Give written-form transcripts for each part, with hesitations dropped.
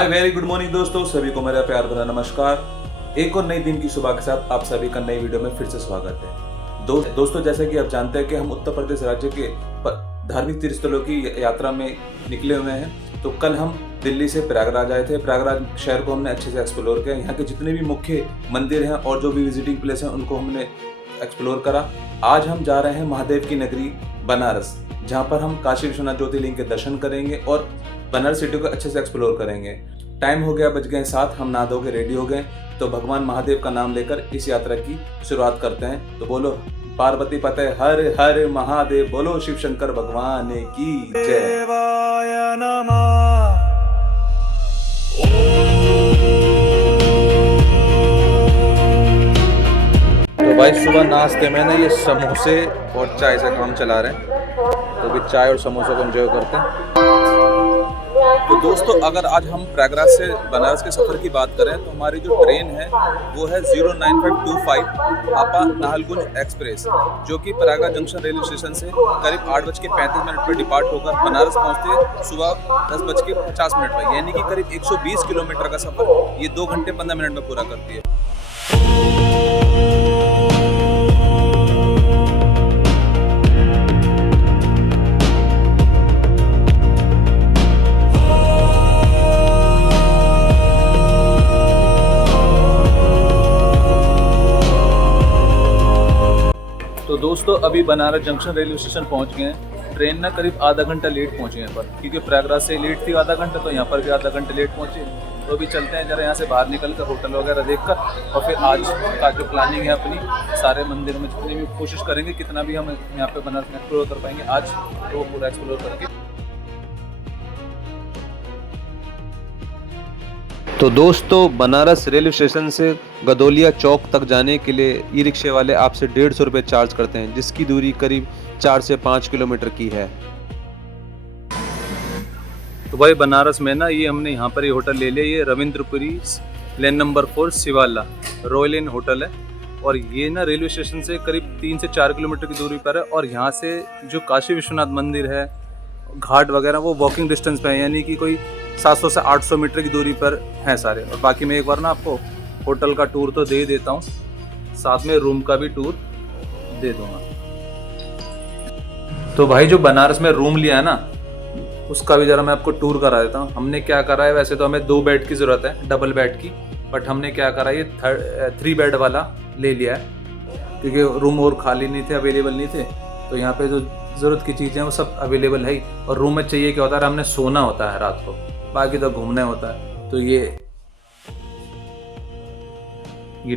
Hi very good morning दोस्तों, सभी को मेरा प्यार भरा नमस्कार। एक और नई दिन की सुबह के साथ आप सभी का नई वीडियो में फिर से स्वागत है। दोस्तों जैसे कि आप जानते हैं कि हम उत्तर प्रदेश राज्य के धार्मिक तीर्थ स्थलों की यात्रा में निकले हुए हैं। तो कल हम दिल्ली से प्रयागराज आए थे। प्रयागराज शहर को हमने अच्छे से एक्सप्लोर किया। यहाँ के जितने भी मुख्य मंदिर हैं और जो भी विजिटिंग प्लेस हैं उनको हमने एक्सप्लोर करा। आज हम जा रहे हैं महादेव की नगरी बनारस, जहाँ पर हम काशी विश्वनाथ ज्योतिर्लिंग के दर्शन करेंगे और बनारस सिटी को अच्छे से एक्सप्लोर करेंगे। टाइम हो गया, बज गए 7, हम नहा धो के रेडी हो गए। तो भगवान महादेव का नाम लेकर इस यात्रा की शुरुआत करते हैं। तो बोलो पार्वती पते हर हर महादेव, बोलो शिव शंकर भगवान की जय। तो भाई सुबह नाश्ते में ना ये समोसे और चाय से काम चला रहे हैं। तो भी चाय और समोसों को एंजॉय करते हैं। तो दोस्तों अगर आज हम प्रयागराज से बनारस के सफ़र की बात करें तो हमारी जो ट्रेन है वो है 09525 आपा नाहरगुंज एक्सप्रेस, जो कि प्रयागराज जंक्शन रेलवे स्टेशन से करीब 8:35 पर डिपार्ट होकर बनारस पहुंचते सुबह 10:50 पर, यानी कि करीब 120 किलोमीटर का सफ़र ये 2 घंटे 15 मिनट में पूरा करती है। तो दोस्तों अभी बनारस जंक्शन रेलवे स्टेशन पहुंच गए हैं। ट्रेन ना करीब आधा घंटा लेट पहुंची है पर, क्योंकि प्रयागराज से लेट थी आधा घंटा, तो यहाँ पर भी आधा घंटा लेट पहुंची। तो अभी चलते हैं जरा यहाँ से बाहर निकल कर होटल वगैरह देखकर, और फिर आज का जो प्लानिंग है अपनी सारे मंदिर में जितनी भी कोशिश करेंगे, कितना भी हम यहाँ पे बनारस में एक्सप्लोर कर पाएंगे आज, तो वो पूरा एक्सप्लोर करके। तो दोस्तों बनारस रेलवे स्टेशन से गदोलिया चौक तक जाने के लिए ई रिक्शे वाले आपसे 150 रुपये चार्ज करते हैं, जिसकी दूरी करीब 4 से 5 किलोमीटर की है। तो भाई बनारस में ना ये हमने यहाँ पर ये होटल ले लिया, ये रविंद्रपुरी लेन नंबर 4 शिवाला रॉयल इन होटल है। और ये ना रेलवे स्टेशन से करीब 3 से 4 किलोमीटर की दूरी पर है। और यहाँ से जो काशी विश्वनाथ मंदिर है, घाट वगैरह, वो वॉकिंग डिस्टेंस पे है, यानी कि कोई 700 से 800 मीटर की दूरी पर हैं सारे। और बाकी मैं एक बार ना आपको होटल का टूर तो दे ही देता हूँ, साथ में रूम का भी टूर दे दूंगा। तो भाई जो बनारस में रूम लिया है ना, उसका भी जरा मैं आपको टूर करा देता हूँ। हमने क्या करा है, वैसे तो हमें 2 बेड की ज़रूरत है, डबल बेड की, बट हमने क्या करा, ये 3 बेड वाला ले लिया है, क्योंकि रूम और खाली नहीं थे, अवेलेबल नहीं थे। तो यहाँ पे जो ज़रूरत की चीज़ें वो सब अवेलेबल है ही। और रूम में चाहिए क्या होता है, हमने सोना होता है रात को, बाकी तो घूमना होता है। तो ये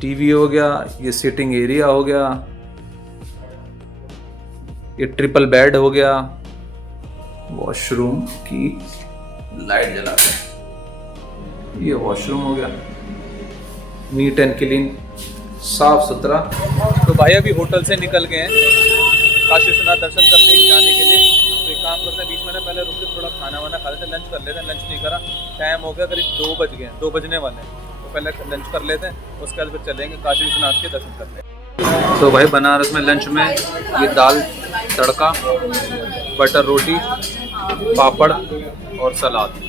टीवी हो गया, ये सिटिंग एरिया हो गया, ये ट्रिपल बेड हो गया, वॉशरूम की लाइट जला के, ये वॉशरूम हो गया, नीट एंड क्लीन, साफ सुथरा। तो भाई अभी होटल से निकल गए हैं काशी विश्वनाथ दर्शन करने जाने के लिए। तो एक काम करते हैं, बीच में ना पहले रुक के थोड़ा खाना वाना खा लेते हैं, लंच कर लेते हैं। लंच नहीं करा, टाइम हो गया करीब 2 बज गए, 2 बजने वाले हैं। तो पहले लंच कर लेते हैं, उसके बाद फिर चलेंगे काशी विश्वनाथ के दर्शन करने। तो भाई बनारस में लंच में ये दाल तड़का, बटर रोटी, पापड़ और सलाद।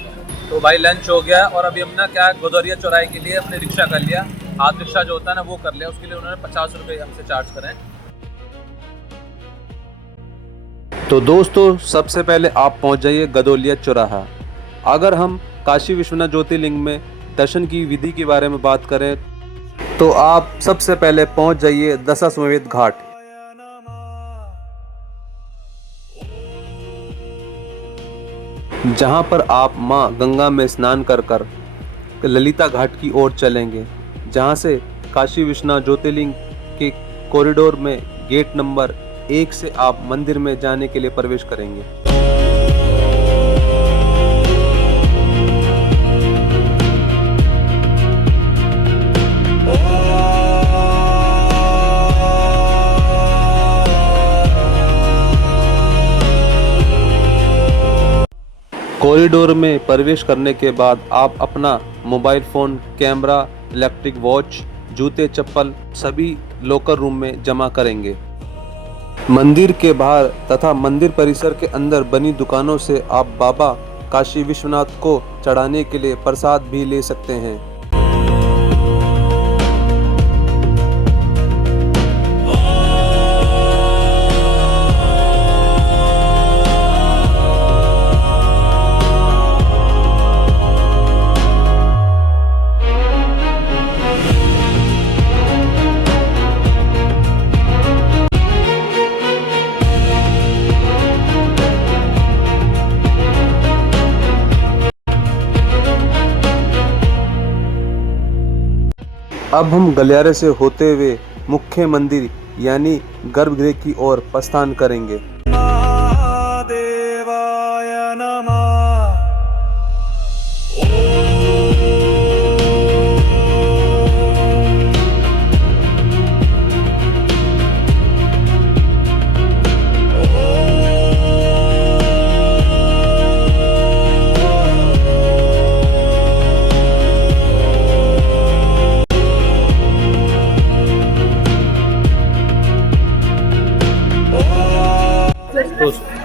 तो भाई लंच हो गया। और अभी हम ना क्या गदोलिया चौराहे के लिए अपने रिक्शा कर लिया, हाथ रिक्शा जो होता है ना वो कर लिया। उसके लिए उन्होंने 50 रुपये हमसे चार्ज करें। तो दोस्तों सबसे पहले आप पहुंच जाइए गदोलिया चौराहा। अगर हम काशी विश्वनाथ ज्योतिर्लिंग में दर्शन की विधि के बारे में बात करें तो आप सबसे पहले पहुंच जाइए दशाश्वमेध घाट। जहां पर आप मां गंगा में स्नान कर ललिता घाट की ओर चलेंगे, जहां से काशी विश्वनाथ ज्योतिर्लिंग के कॉरिडोर में गेट नंबर 1 से आप मंदिर में जाने के लिए प्रवेश करेंगे। कॉरिडोर में प्रवेश करने के बाद आप अपना mobile phone, camera, electric watch, जूते, चप्पल सभी लॉकर रूम में जमा करेंगे। मंदिर के बाहर तथा मंदिर परिसर के अंदर बनी दुकानों से आप बाबा काशी विश्वनाथ को चढ़ाने के लिए प्रसाद भी ले सकते हैं। अब हम गलियारे से होते हुए मुख्य मंदिर यानी गर्भगृह की ओर प्रस्थान करेंगे। महादेवाय नमः।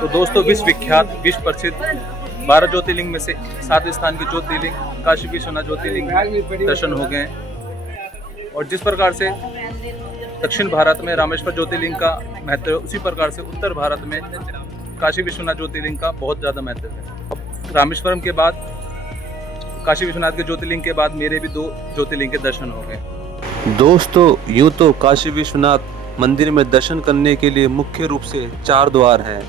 तो दोस्तों विश्व विख्यात विश्व प्रसिद्ध 12 ज्योतिर्लिंग में से 7 स्थान के ज्योतिर्लिंग काशी विश्वनाथ ज्योतिर्लिंग दर्शन हो गए हैं। और जिस प्रकार से दक्षिण भारत में रामेश्वर ज्योतिर्लिंग का महत्व है, उसी प्रकार से उत्तर भारत में काशी विश्वनाथ ज्योतिर्लिंग का बहुत ज़्यादा महत्व है। रामेश्वरम के बाद काशी विश्वनाथ के ज्योतिर्लिंग के बाद मेरे भी 2 ज्योतिर्लिंग के दर्शन हो गए। दोस्तों यूँ तो काशी विश्वनाथ मंदिर में दर्शन करने के लिए मुख्य रूप से 4 द्वार हैं।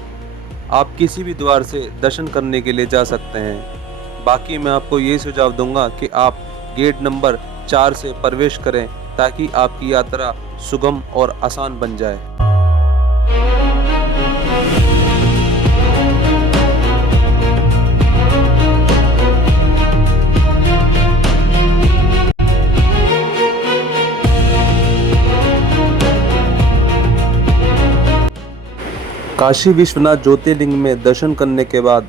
आप किसी भी द्वार से दर्शन करने के लिए जा सकते हैं। बाकी मैं आपको ये सुझाव दूंगा कि आप गेट नंबर 4 से प्रवेश करें ताकि आपकी यात्रा सुगम और आसान बन जाए। काशी विश्वनाथ ज्योतिर्लिंग में दर्शन करने के बाद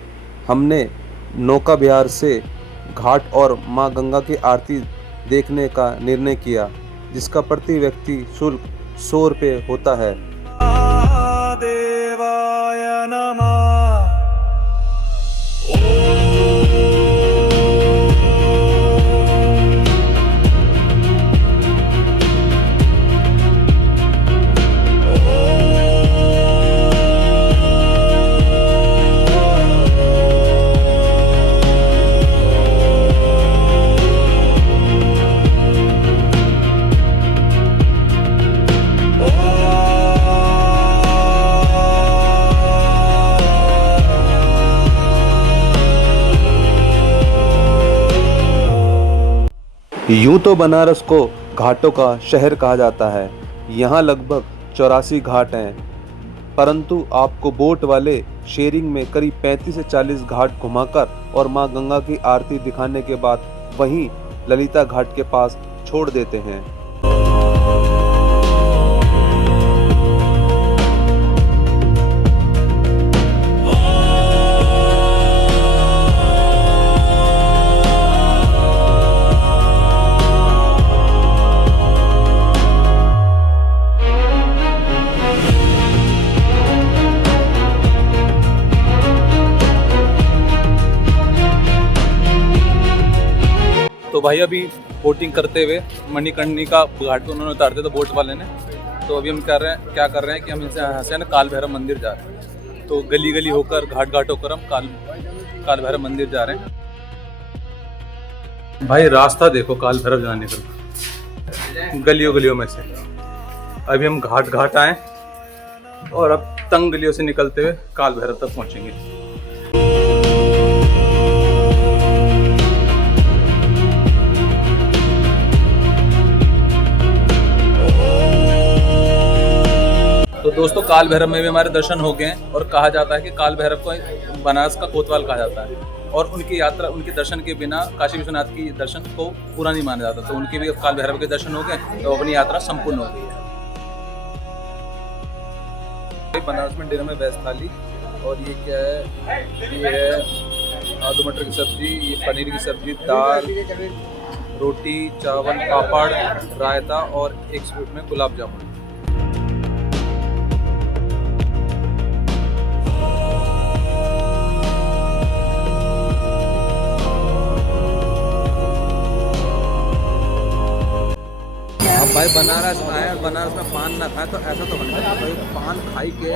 हमने नौका विहार से घाट और मां गंगा की आरती देखने का निर्णय किया, जिसका प्रति व्यक्ति शुल्क 100 रुपये होता है। महादेवाय नमः। यूं तो बनारस को घाटों का शहर कहा जाता है। यहाँ लगभग 84 घाट हैं, परंतु आपको बोट वाले शेयरिंग में करीब 35 से 40 घाट घुमाकर और मां गंगा की आरती दिखाने के बाद वहीं ललिता घाट के पास छोड़ देते हैं। तो भाई अभी बोटिंग करते हुए मणिकर्णिका घाट पे उन्होंने उतार दिया था बोट वाले ने। तो अभी हम क्या कर रहे हैं कि हम यहाँ से ना काल भैरव मंदिर जा रहे हैं। तो गली गली होकर घाट होकर हम काल भैरव मंदिर जा रहे हैं। भाई रास्ता देखो काल भैरव जाने का, गलियों में से। अभी हम घाट आए और अब तंग गलियों से निकलते हुए काल भैरव तक पहुँचेंगे। तो दोस्तों काल भैरव में भी हमारे दर्शन हो गए हैं और कहा जाता है कि काल भैरव को बनारस का कोतवाल कहा जाता है और उनकी यात्रा, उनके दर्शन के बिना काशी विश्वनाथ की दर्शन को पूरा नहीं माना जाता। तो उनके भी काल भैरव के दर्शन हो गए तो अपनी यात्रा संपूर्ण हो गई है। बनारस में डिनर में वेज थाली, और ये क्या है, ये है आलू मटर की सब्जी, ये पनीर की सब्जी, दाल, रोटी, चावल, पापड़, रायता और एक स्वीट में गुलाब जामुन। अब भाई बनारस आए और बनारस में पान ना खाए तो ऐसा तो बनता है भाई पान खाई के।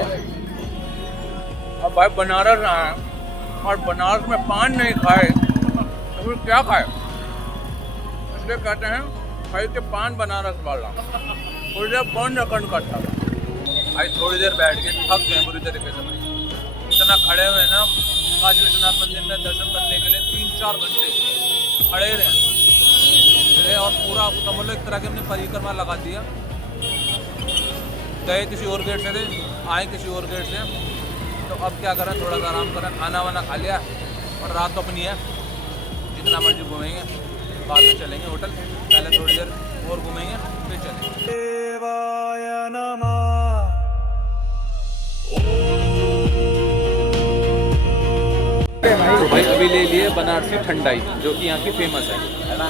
अब भाई बनारस आए और बनारस में पान नहीं खाए तो फिर क्या खाए? इसलिए कहते हैं खाई के पान बनारस वाला। थोड़ी देर बंद रखन का था भाई, थोड़ी देर बैठ के थक गए पूरी तरीके से भाई। इतना खड़े हुए ना काशी विश्वनाथ मंदिर में दर्शन करने के लिए 3-4 घंटे खड़े रहे और पूरा समझ लो एक तरह की हमने परिक्रमा लगा दिया। गए किसी और गेट से थे, आए किसी और गेट से, तो अब क्या करें, थोड़ा सा आराम करें, खाना वाना खा लिया और रात तो अपनी है, जितना मर्जी घूमेंगे, बाद में चलेंगे होटल, पहले थोड़ी देर और घूमेंगे फिर चलेंगे। देवाय नमः। तो भाई अभी ले लिए बनारसी ठंडाई जो कि यहाँ की फेमस है ना।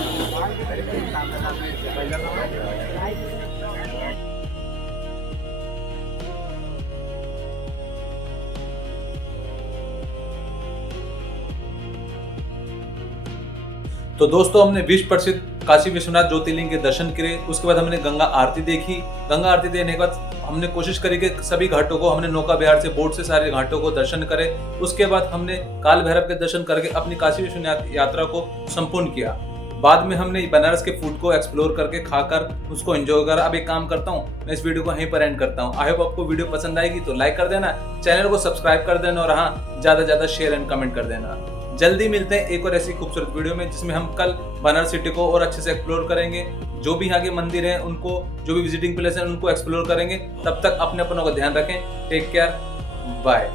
तो दोस्तों हमने विश्व प्रसिद्ध काशी विश्वनाथ ज्योतिर्लिंग के दर्शन किए। उसके बाद हमने गंगा आरती देखी। गंगा आरती देखने के बाद हमने कोशिश करी कि सभी घाटों को, हमने नौका विहार से बोट से सारे घाटों को दर्शन करे। उसके बाद हमने काल भैरव के दर्शन करके अपनी काशी विश्वनाथ यात्रा को संपूर्ण किया। बाद में हमने बनारस के फूड को एक्सप्लोर करके खाकर उसको एंजॉय करा। अब एक काम करता हूँ, मैं इस वीडियो को यहीं पर एंड करता हूँ। आई होप आपको वीडियो पसंद आएगी तो लाइक कर देना, चैनल को सब्सक्राइब कर देना और हाँ ज्यादा से ज्यादा शेयर एंड कमेंट कर देना। जल्दी मिलते हैं एक और ऐसी खूबसूरत वीडियो में जिसमें हम कल बनारस सिटी को और अच्छे से एक्सप्लोर करेंगे। जो भी यहाँ के मंदिर हैं उनको, जो भी विजिटिंग प्लेस हैं उनको एक्सप्लोर करेंगे। तब तक अपने अपनों का ध्यान रखें। Take care, bye.